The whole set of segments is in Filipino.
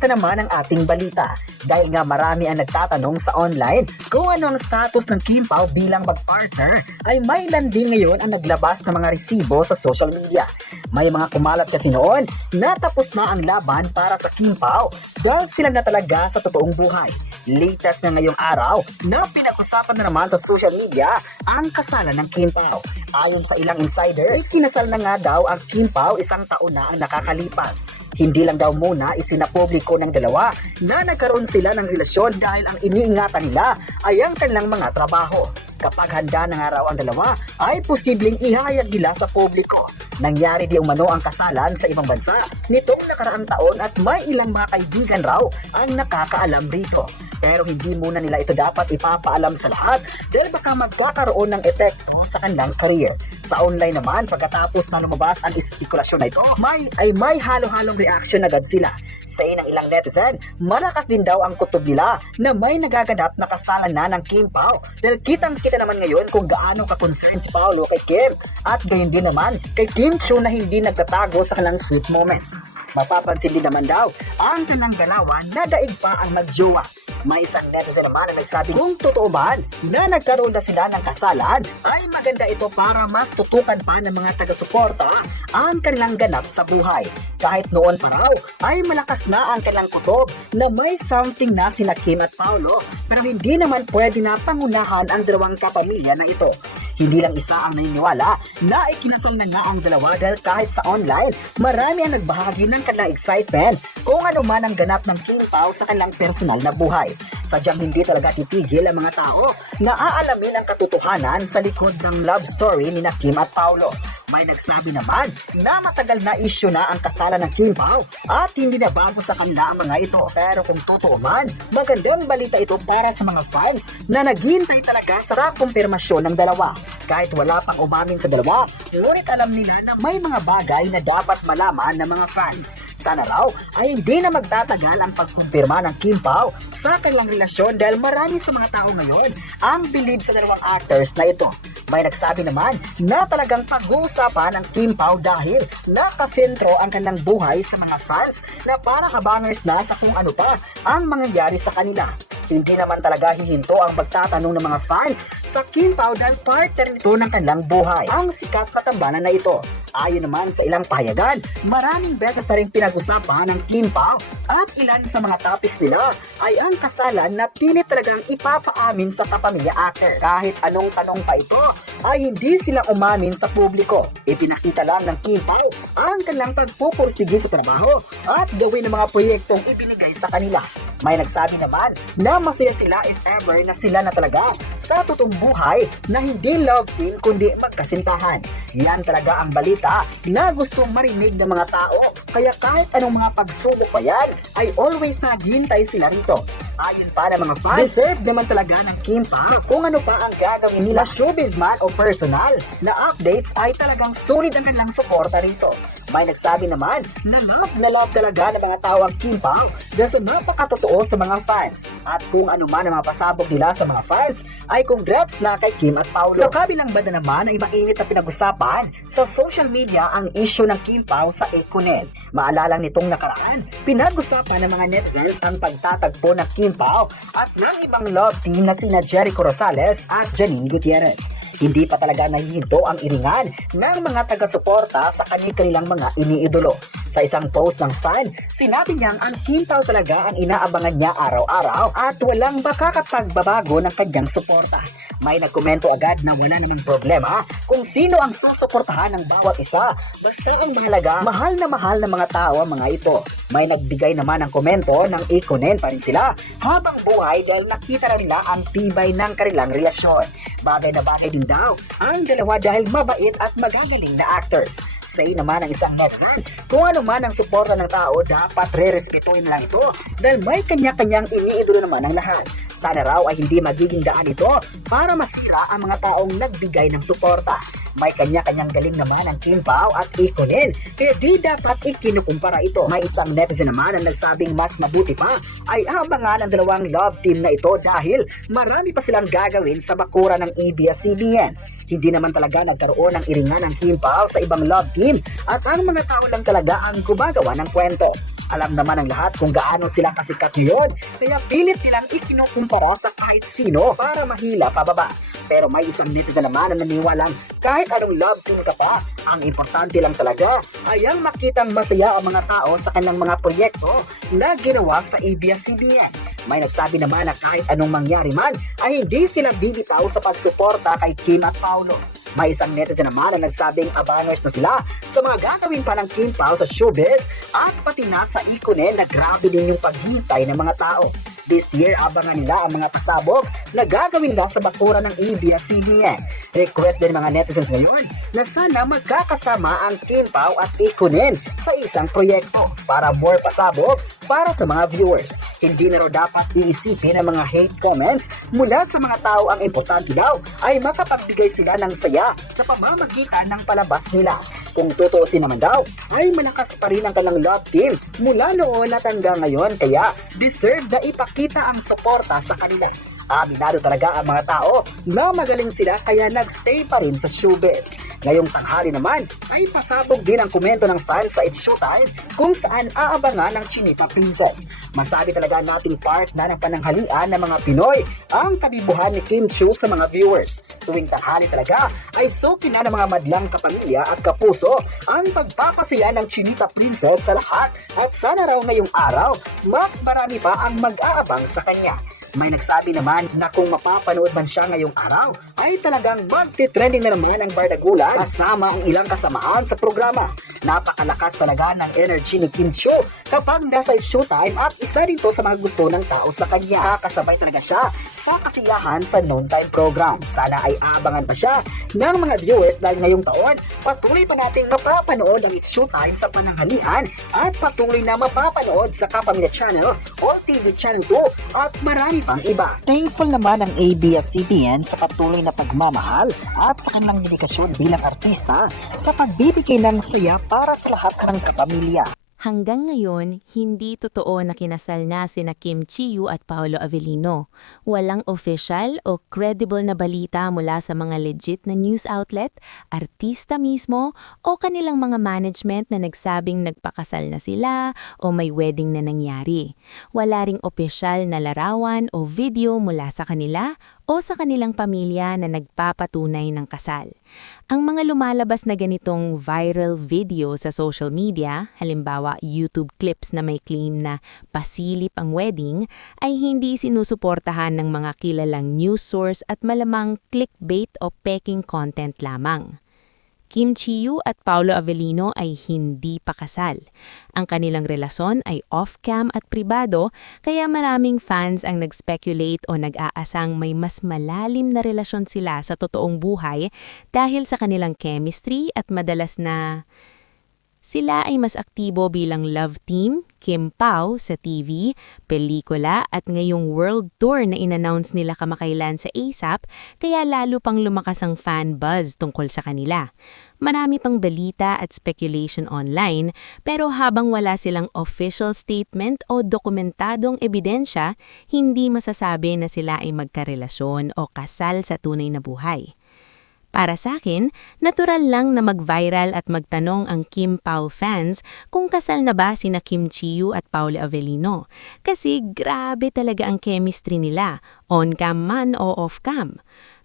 Ito naman ang ating balita dahil nga marami ang nagtatanong sa online kung ano ang status ng Kim Pao bilang mag-partner ay may ilan din ngayon ang naglabas ng mga resibo sa social media. May mga kumalat kasi noon na tapos na ang laban para sa Kim Pao dahil sila na talaga sa totoong buhay. Latest na ngayong araw na pinag-usapan na naman sa social media ang kasalan ng Kim Pao. Ayon sa ilang insider, kinasal na nga daw ang Kim Pao 1 taon na ang nakakalipas. Hindi lang daw muna isinapubliko ng dalawa na nagkaroon sila ng relasyon dahil ang iniingatan nila ay ang kanilang mga trabaho. Kapag handa na nga raw ang dalawa, ay posibleng ihayag nila sa publiko. Nangyari di umano ang kasalan sa ibang bansa nitong nakaraang taon at may ilang mga kaibigan raw ang nakakaalam rito. Pero hindi muna nila ito dapat ipapaalam sa lahat dahil baka magkakaroon ng epekto sa kanilang career. Sa online naman, pagkatapos na lumabas ang espekulasyon na ito, may halo-halong reaction agad sila. Say ng ilang netizen, malakas din daw ang kutob nila na may nagaganap na kasalan na ng Kim Pao dahil kitang-kita naman ngayon kung gaano ka-concerned si Paolo kay Kim at gayon din naman kay Kim Chiu na hindi nagtatago sa kanilang sweet moments. Mapapansin din naman daw ang kanilang galawan na daig pa ang magjowa. May isang netizen naman na nagsabi kung totoo ba na nagkaroon na sila ng kasalan ay maganda ito para mas tutukan pa ng mga taga-suporta ang kanilang ganap sa buhay. Kahit noon pa raw ay malakas na ang kanilang kutob na may something na sina Kim at Paolo pero hindi naman pwede na pangunahan ang dalawang kapamilya na ito. Hindi lang isa ang naniniwala na ikinasal na nga ang dalawa dahil kahit sa online, marami ang nagbahagi ng kanilang excitement kung ano man ang ganap ng Kim Pao sa kanilang personal na buhay. Sadyang hindi talaga titigil ang mga tao na aalamin ang katotohanan sa likod ng love story ni Kim at Paolo. May nagsabi naman na matagal na issue na ang kasalan ng Kim Pao at hindi na bago sa kanila ang mga ito. Pero kung totoo man, magandang balita ito para sa mga fans na naghihintay talaga sa kumpirmasyon ng dalawa. Kahit wala pang umamin sa dalawa, ngunit alam nila na may mga bagay na dapat malaman ng mga fans. Sana raw ay hindi na magtatagal ang pagkumpirma ng Kim Pao sa kanilang relasyon dahil marami sa mga tao ngayon ang believe sa dalawang actors na ito. May nagsabi naman na talagang pag-uusapan ng Kim Pao dahil nakasentro ang kanilang buhay sa mga fans na parang abangers na sa kung ano pa ang mangyayari sa kanila. Hindi naman talaga hihinto ang pagtatanong ng mga fans sa Kim Pao dahil partner nito ng kanilang buhay, ang sikat katambanan na ito. Ayon naman sa ilang pahayagan, maraming beses na rin pinag-usapan ng Kim Pao at ilan sa mga topics nila ay ang kasalan na pilit talagang ipapaamin sa kapamilya actor. Kahit anong tanong pa ito, ay hindi sila umamin sa publiko. Ipinakita lang ng Kim Pao ang kanilang pagpupursige sa trabaho at gawin ng mga proyektong ibinigay sa kanila. May nagsabi naman na masaya sila if ever na sila na talaga sa totoong buhay na hindi love team kundi magkasintahan. Yan talaga ang balita na gustong marinig ng mga tao. Kaya kahit anong mga pagsubok pa yan, ay always naghihintay sila rito. Ayon pa ng mga fans, deserve naman talaga ng Kim Pao kung ano pa ang gagawin nila showbiz man o personal na updates ay talagang solid ang kanilang suporta rito. May nagsabi naman na love talaga ng mga tao ang Kim Pao dahil sa napakatotoo sa mga fans. At kung ano man ang mga pasabog nila sa mga fans ay congrats na kay Kim at Paolo. Sa kabilang banda naman ay mainit na pinag-usapan sa social media ang issue ng Kim Pao sa Ekunen. Maalala nitong nakaraan, pinag-usapan ng mga netizens ang pagtatagpo ng Kim Pao at ng ibang love team na sina Jericho Rosales at Janine Gutierrez. Hindi pa talaga nahihinto ang iringan ng mga taga-suporta sa kanilang mga iniidolo. Sa isang post ng fan, sinabi niyang ang Kim Pao talaga ang inaabangan niya araw-araw at walang makakapagbabago ng kanyang suporta. May nagkomento agad na wala namang problema kung sino ang susuportahan ng bawat isa. Basta ang mahalaga, mahal na mga tao ang mga ito. May nagbigay naman ng komento ng ikunin pa rin sila habang buhay dahil nakita na nila ang tibay ng kanilang relasyon. Bagay na bagay din daw ang dalawa dahil mabait at magagaling na actors. Say naman ng isang netizen, kung ano man ang suporta ng tao, dapat re-respetuhin lang ito dahil may kanya-kanyang iniidolo naman ang lahat. Sana raw ay hindi magiging daan ito para masira ang mga taong nagbigay ng suporta. May kanya-kanyang galing naman ang Kim Pao at Ikonen, kaya di dapat ikinukumpara ito. May isang netizen naman ang nagsabing mas mabuti pa ay abangan ang dalawang love team na ito dahil marami pa silang gagawin sa bakuran ng ABS-CBN. Hindi naman talaga nagkaroon ng iringan ng Kim Pao sa ibang love team at ang mga tao lang talaga ang gumagawa ng kwento. Alam naman ng lahat kung gaano sila kasikat ngayon, kaya pilit nilang ikinukumpara sa kahit sino para mahila pababa. Pero may isang netizen naman na naniwalang kahit anong love team ka pa, ang importante lang talaga ay ang makitang masaya ang mga tao sa kanilang mga proyekto na ginawa sa ABS-CBN. May nagsabi naman na kahit anong mangyari man ay hindi sila bibitaw sa pagsuporta kay Kim at Paolo. May isang netizen naman na nagsabing abangers na sila sa mga gagawin pa ng Kim Pao sa showbiz at pati na sa Ikonen na grabe din yung paghintay ng mga tao. This year, abangan nila ang mga pasabog na gagawin nila sa bakuran ng ABS-CBN. Request din mga netizens ngayon na sana magkakasama ang Kim Pao at Ikonen sa isang proyekto para more pasabog para sa mga viewers. Hindi na raw dapat iisipin ang mga hate comments mula sa mga tao. Ang importante daw ay makapagbigay sila ng saya sa pamamagitan ng palabas nila. Kung tutuusin naman daw, ay malakas pa rin ang kanilang love team mula noon at hanggang ngayon, kaya deserve na ipakita ang suporta sa kanila. Aminado talaga ang mga tao na magaling sila kaya nagstay pa rin sa showbiz. Ngayong tanghali naman ay pasabog din ang komento ng fans sa It's Showtime kung saan aabangan ng Chinita Princess. Masabi talaga nating part na ng pananghalian ng mga Pinoy ang kabibuhan ni Kim Chiu sa mga viewers. Tuwing tanghali talaga ay suki na ng mga madlang kapamilya at kapuso ang pagpapasaya ng Chinita Princess sa lahat at sana raw ngayong araw mas marami pa ang mag-aabang sa kanya. May nagsabi naman na kung mapapanood man siya ngayong araw ay talagang magti-trending na naman ang Bardagulan kasama ang ilang kasamaan sa programa. Napakalakas talaga ng energy ni Kim Chiu kapag nasa Showtime at isa dito sa mga gusto ng tao sa kanya. Kakasabay talaga siya sa kasiyahan sa noontime program. Sana ay aabangan pa siya ng mga viewers dahil ngayong taon patuloy pa nating mapapanood ang It's Showtime sa pananghalian at patuloy na mapapanood sa Kapamilya Channel o TV Channel 2 at marami pang iba. Thankful naman ang ABS-CBN sa patuloy na pagmamahal at sa kanilang dedikasyon bilang artista sa pagbibigay ng saya para sa lahat ng kapamilya. Hanggang ngayon, hindi totoo na kinasal na sina Kim Chiu at Paolo Avellino. Walang official o credible na balita mula sa mga legit na news outlet, artista mismo o kanilang mga management na nagsabing nagpakasal na sila o may wedding na nangyari. Wala ring opisyal na larawan o video mula sa kanila o sa kanilang pamilya na nagpapatunay ng kasal. Ang mga lumalabas na ganitong viral video sa social media, halimbawa YouTube clips na may claim na pasilip ang wedding, ay hindi sinusuportahan ng mga kilalang news source at malamang clickbait o peking content lamang. Kim Chiu at Paolo Avellino ay hindi pa kasal. Ang kanilang relasyon ay off-cam at pribado, kaya maraming fans ang nag-speculate o nag-aasang may mas malalim na relasyon sila sa totoong buhay dahil sa kanilang chemistry at madalas na sila ay mas aktibo bilang love team, Kim Pao sa TV, pelikula at ngayong world tour na inannounce nila kamakailan sa ASAP, kaya lalo pang lumakas ang fan buzz tungkol sa kanila. Marami pang balita at speculation online, pero habang wala silang official statement o dokumentadong ebidensya, hindi masasabi na sila ay magkarelasyon o kasal sa tunay na buhay. Para sa akin, natural lang na mag-viral at magtanong ang Kim Pao fans kung kasal na ba sina Kim Chiu at Paolo Avellino. Kasi grabe talaga ang chemistry nila, on-cam man o off-cam.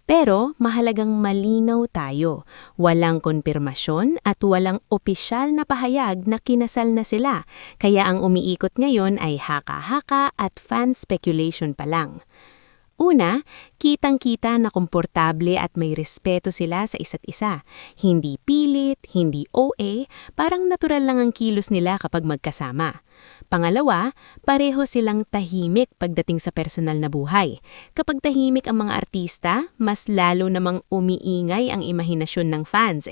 Pero mahalagang malinaw tayo, walang konfirmasyon at walang opisyal na pahayag na kinasal na sila, kaya ang umiikot ngayon ay haka-haka at fan speculation pa lang. Una, kitang-kita na komportable at may respeto sila sa isa't isa. Hindi pilit, hindi OA, parang natural lang ang kilos nila kapag magkasama. Pangalawa, pareho silang tahimik pagdating sa personal na buhay. Kapag tahimik ang mga artista, mas lalo namang umiingay ang imahinasyon ng fans.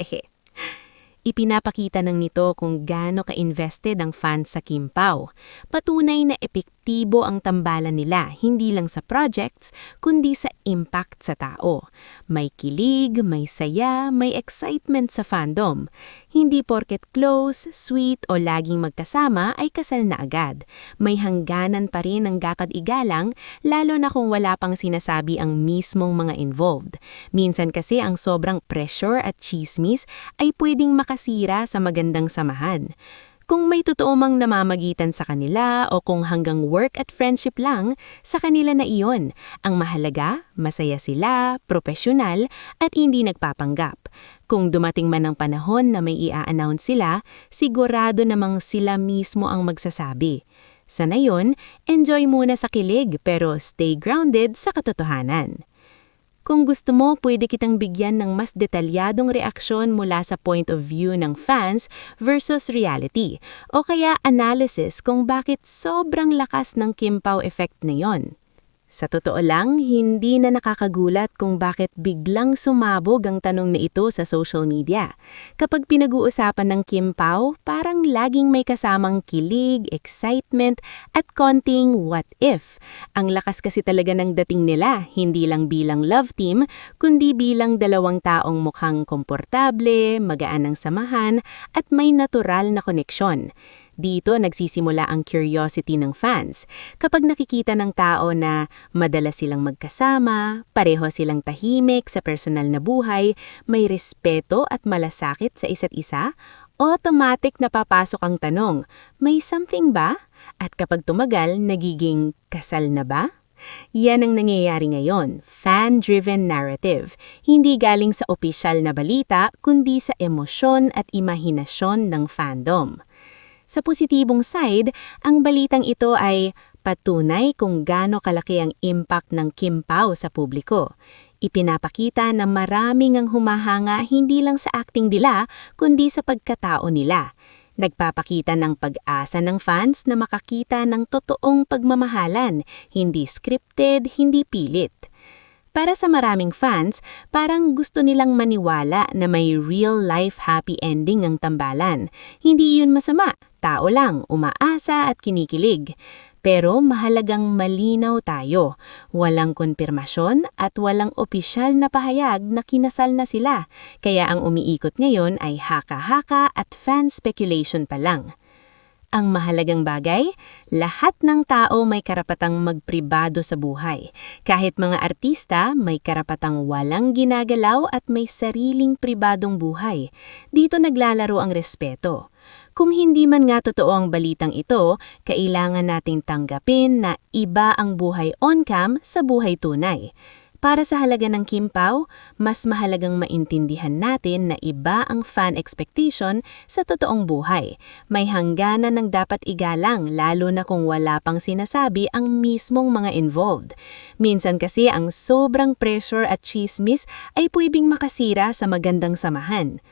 Ipinapakita ng nito kung gaano ka-invested ang fans sa Kim Pao. Patunay na epektibo ang tambalan nila, hindi lang sa projects, kundi sa impact sa tao. May kilig, may saya, may excitement sa fandom. Hindi porket close, sweet o laging magkasama ay kasal na agad. May hangganan pa rin ang gakad-igalang, lalo na kung wala pang sinasabi ang mismong mga involved. Minsan kasi ang sobrang pressure at chismis ay pwedeng makasira sa magandang samahan. Kung may totoo mang namamagitan sa kanila o kung hanggang work at friendship lang, sa kanila na iyon. Ang mahalaga, masaya sila, profesional, at hindi nagpapanggap. Kung dumating man ang panahon na may i-announce sila, sigurado namang sila mismo ang magsasabi. Sa ngayon, enjoy muna sa kilig pero stay grounded sa katotohanan. Kung gusto mo, pwede kitang bigyan ng mas detalyadong reaksyon mula sa point of view ng fans versus reality, o kaya analysis kung bakit sobrang lakas ng Kim Pao effect na yon. Sa totoo lang, hindi na nakakagulat kung bakit biglang sumabog ang tanong na ito sa social media. Kapag pinag-uusapan ng Kim Pao, parang laging may kasamang kilig, excitement, at konting what if. Ang lakas kasi talaga ng dating nila, hindi lang bilang love team, kundi bilang dalawang taong mukhang komportable, magaan ang samahan, at may natural na koneksyon. Dito nagsisimula ang curiosity ng fans. Kapag nakikita ng tao na madalas silang magkasama, pareho silang tahimik sa personal na buhay, may respeto at malasakit sa isa't isa, automatic na papasok ang tanong, may something ba? At kapag tumagal, nagiging kasal na ba? Yan ang nangyayari ngayon, fan-driven narrative. Hindi galing sa opisyal na balita, kundi sa emosyon at imahinasyon ng fandom. Sa positibong side, ang balitang ito ay patunay kung gaano kalaki ang impact ng Kim Pao sa publiko. Ipinapakita na maraming ang humahanga hindi lang sa acting nila, kundi sa pagkatao nila. Nagpapakita ng pag-asa ng fans na makakita ng totoong pagmamahalan, hindi scripted, hindi pilit. Para sa maraming fans, parang gusto nilang maniwala na may real-life happy ending ang tambalan. Hindi yun masama, tao lang, umaasa at kinikilig. Pero mahalagang malinaw tayo, walang konfirmasyon at walang opisyal na pahayag na kinasal na sila. Kaya ang umiikot ngayon ay haka-haka at fan speculation pa lang. Ang mahalagang bagay, lahat ng tao may karapatang magpribado sa buhay. Kahit mga artista, may karapatang walang ginagalaw at may sariling pribadong buhay. Dito naglalaro ang respeto. Kung hindi man nga totoo ang balitang ito, kailangan nating tanggapin na iba ang buhay on-cam sa buhay tunay. Para sa halaga ng Kim Pao, mas mahalagang maintindihan natin na iba ang fan expectation sa totoong buhay. May hangganan ng dapat igalang lalo na kung wala pang sinasabi ang mismong mga involved. Minsan kasi ang sobrang pressure at chismis ay pwedeng makasira sa magandang samahan.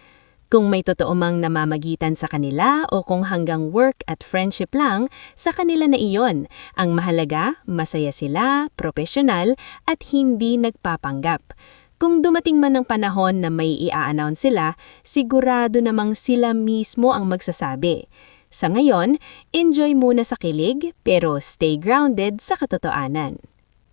Kung may totoo mang namamagitan sa kanila o kung hanggang work at friendship lang, sa kanila na iyon. Ang mahalaga, masaya sila, profesional, at hindi nagpapanggap. Kung dumating man ang panahon na may i-announce sila, sigurado namang sila mismo ang magsasabi. Sa ngayon, enjoy muna sa kilig pero stay grounded sa katotohanan.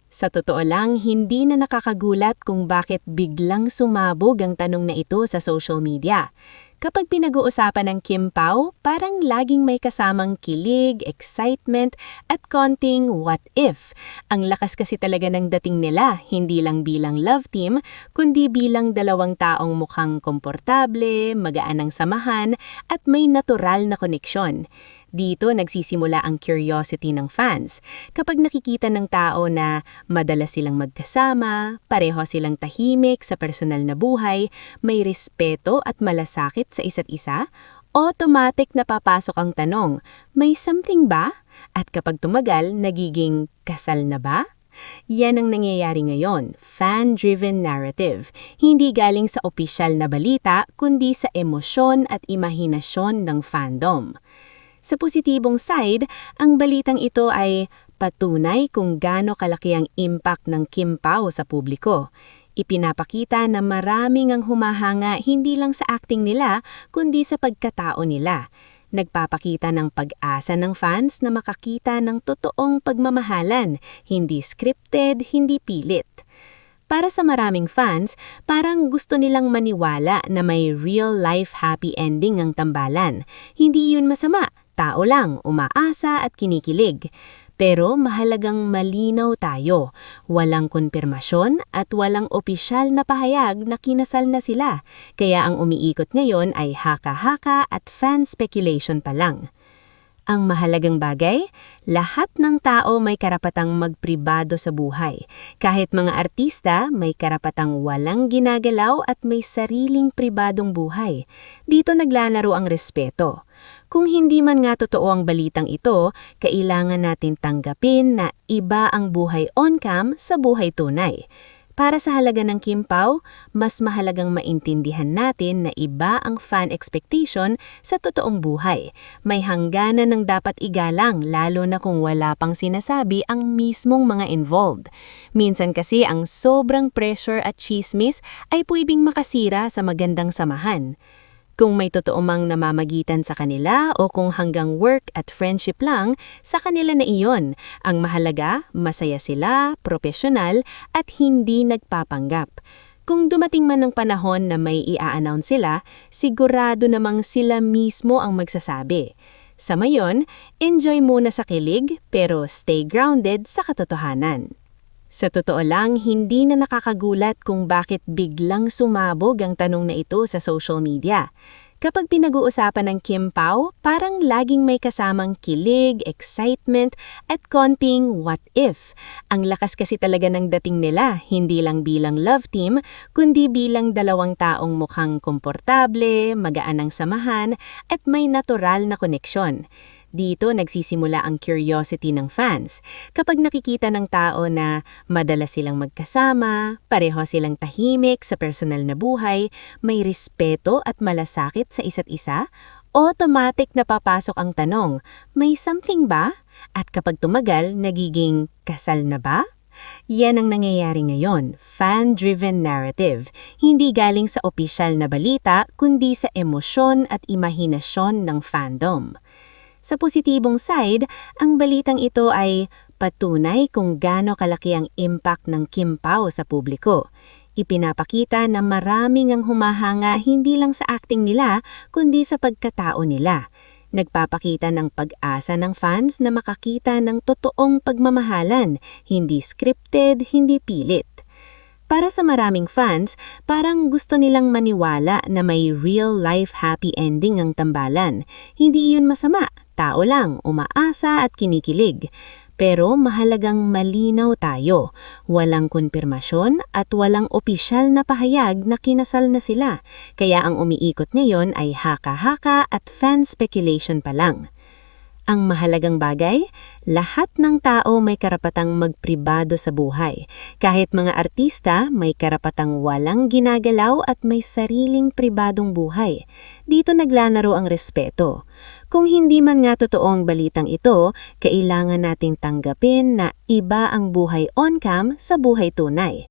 Sa totoo lang, hindi na nakakagulat kung bakit biglang sumabog ang tanong na ito sa social media. Kapag pinag-uusapan ng Kim Pao, parang laging may kasamang kilig, excitement, at konting what if. Ang lakas kasi talaga ng dating nila, hindi lang bilang love team, kundi bilang dalawang taong mukhang komportable, magaan ang samahan, at may natural na koneksyon. Dito nagsisimula ang curiosity ng fans. Kapag nakikita ng tao na madalas silang magkasama, pareho silang tahimik sa personal na buhay, may respeto at malasakit sa isa't isa, automatic na papasok ang tanong, may something ba? At kapag tumagal, nagiging kasal na ba? Yan ang nangyayari ngayon, fan-driven narrative. Hindi galing sa opisyal na balita, kundi sa emosyon at imahinasyon ng fandom. Sa positibong side, ang balitang ito ay patunay kung gaano kalaki ang impact ng Kim Pao sa publiko. Ipinapakita na maraming ang humahanga hindi lang sa acting nila, kundi sa pagkatao nila. Nagpapakita ng pag-asa ng fans na makakita ng totoong pagmamahalan, hindi scripted, hindi pilit. Para sa maraming fans, parang gusto nilang maniwala na may real-life happy ending ang tambalan. Hindi yun masama, tao lang, umaasa at kinikilig. Pero mahalagang malinaw tayo, walang konfirmasyon at walang opisyal na pahayag na kinasal na sila, kaya ang umiikot ngayon ay haka-haka at fan speculation pa lang. Ang mahalagang bagay, lahat ng tao may karapatang magpribado sa buhay. Kahit mga artista, may karapatang walang ginagalaw at may sariling pribadong buhay. Dito naglalaro ang respeto. Kung hindi man nga totoo ang balitang ito, kailangan natin tanggapin na iba ang buhay on-cam sa buhay tunay. Para sa halaga ng Kim Pao, mas mahalagang maintindihan natin na iba ang fan expectation sa totoong buhay. May hangganan ng dapat igalang lalo na kung wala pang sinasabi ang mismong mga involved. Minsan kasi ang sobrang pressure at chismis ay pwedeng makasira sa magandang samahan. Kung may totoo mang namamagitan sa kanila o kung hanggang work at friendship lang, sa kanila na iyon. Ang mahalaga, masaya sila, profesional at hindi nagpapanggap. Kung dumating man ng panahon na may i-announce sila, sigurado namang sila mismo ang magsasabi. Sa mayon, enjoy muna sa kilig pero stay grounded sa katotohanan. Sa totoo lang, hindi na nakakagulat kung bakit biglang sumabog ang tanong na ito sa social media. Kapag pinag-uusapan ng Kim Pao, parang laging may kasamang kilig, excitement, at konting what if. Ang lakas kasi talaga ng dating nila, hindi lang bilang love team, kundi bilang dalawang taong mukhang komportable, magaan ang samahan, at may natural na koneksyon. Dito nagsisimula ang curiosity ng fans. Kapag nakikita ng tao na madalas silang magkasama, pareho silang tahimik sa personal na buhay, may respeto at malasakit sa isa't isa, automatic na papasok ang tanong, may something ba? At kapag tumagal, nagiging kasal na ba? Yan ang nangyayari ngayon, fan-driven narrative. Hindi galing sa opisyal na balita, kundi sa emosyon at imahinasyon ng fandom. Sa positibong side, ang balitang ito ay patunay kung gaano kalaki ang impact ng Kim Pao sa publiko. Ipinapakita na maraming ang humahanga hindi lang sa acting nila, kundi sa pagkatao nila. Nagpapakita ng pag-asa ng fans na makakita ng totoong pagmamahalan, hindi scripted, hindi pilit. Para sa maraming fans, parang gusto nilang maniwala na may real-life happy ending ang tambalan. Hindi iyon masama, tao lang, umaasa at kinikilig. Pero mahalagang malinaw tayo, walang konfirmasyon at walang opisyal na pahayag na kinasal na sila. Kaya ang umiikot ngayon ay haka-haka at fan speculation pa lang. Ang mahalagang bagay, lahat ng tao may karapatang magpribado sa buhay. Kahit mga artista, may karapatang walang ginagalaw at may sariling pribadong buhay. Dito naglalaro ang respeto. Kung hindi man nga totoo ang balitang ito, kailangan nating tanggapin na iba ang buhay on-cam sa buhay tunay.